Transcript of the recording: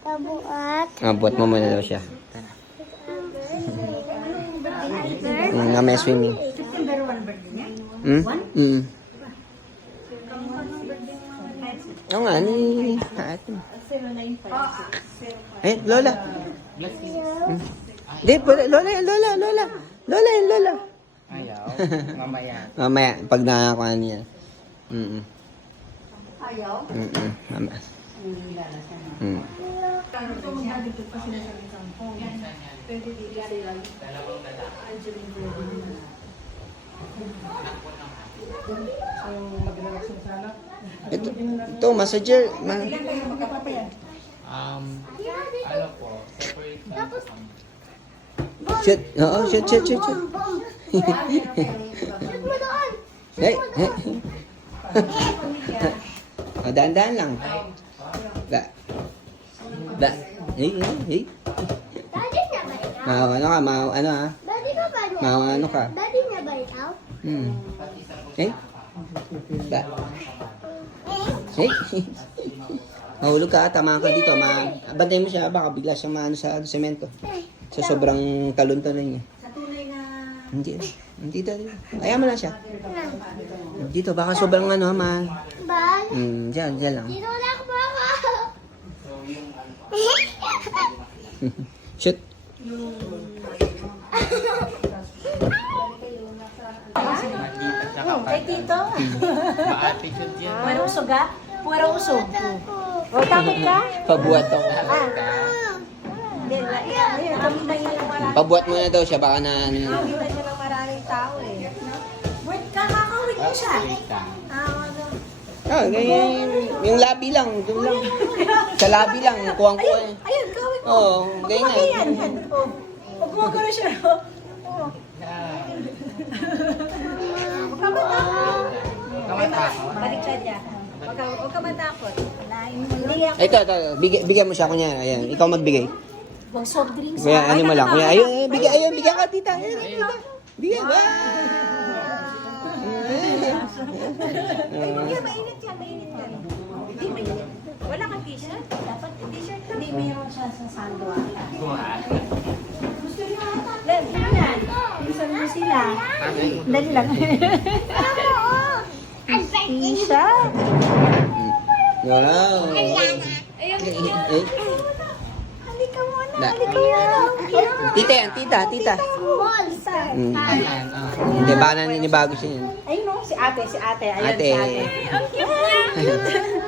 Tabuat. Buhat mo muna daw siya. Nga may swimming. September 1 birthday niya? Oo nga, ni ate. Eh, Lola. Di, Lola yan, Lola. Lola yan, Lola. Ayaw. Mamaya. Mamaya, pag nakakuha niya. Ayaw? Mamaya. Ito, massager. Ano po? Separate lang po kami. Shoot. Oo, shoot. Shoot mo doon. Hey. Daan-daan lang. Da. Hey. Daddy na ba ikaw? Ano ka, ano ha? Daddy ka ba niya? Ano ka? Daddy na ba ikaw? Hey. Da. Hey. Mahulog ka, tama ka dito. Bantay mo siya, baka bigla siyang maano sa semento. Sa sobrang talon-talon niya. Sa tunay na... Dito. Ayaw mo lang siya. Dito, baka sobrang ano, Bal? Diyan lang. Tinulak mo ako. Shoot. Kay Tito? Ma-attitude yan. Puro usog ha? Puro usog. O, takot ka? Pabuhat ako. Hindi, kami na yun ang maraming Pabuhat mo na daw siya, baka na ano. Nakita niya ng maraming tao eh. Wait, kakakawit mo siya. Ganyan, yung labi lang, doon lang. Sa labi lang, kuwang-kuwa eh. Ayun, kawit mo. Oo, ganyan. Yan. Oh. Huwag mo gano'n siya. Oh. Kamatakot. Baliktad niya. Huwag ka matakot. Hindi ako. Ito, bigyan mo siya kunya. Ayan, ikaw magbigay. Huwag soft drinks. Kuya, ha? ano mo lang. Kuya, ayun, bigyan ka, tita. Bigyan. Ay, hindi, mainit yan. Hindi, mainit. Wala kang t-shirt. Dapat t-shirt ka. Hindi, mayroon siya sa sando. Gusto niyo ata. Len, yan. Bilisan mo sila. Dali lang. T-shirt. Wow. Halika muna. Da. Halika muna. Tita yan, tita. Balls. Ayan. Hindi, baka naninibago siya yan. Ayun no, si ate. Ayun, Ate. si ate. Ang cute niya.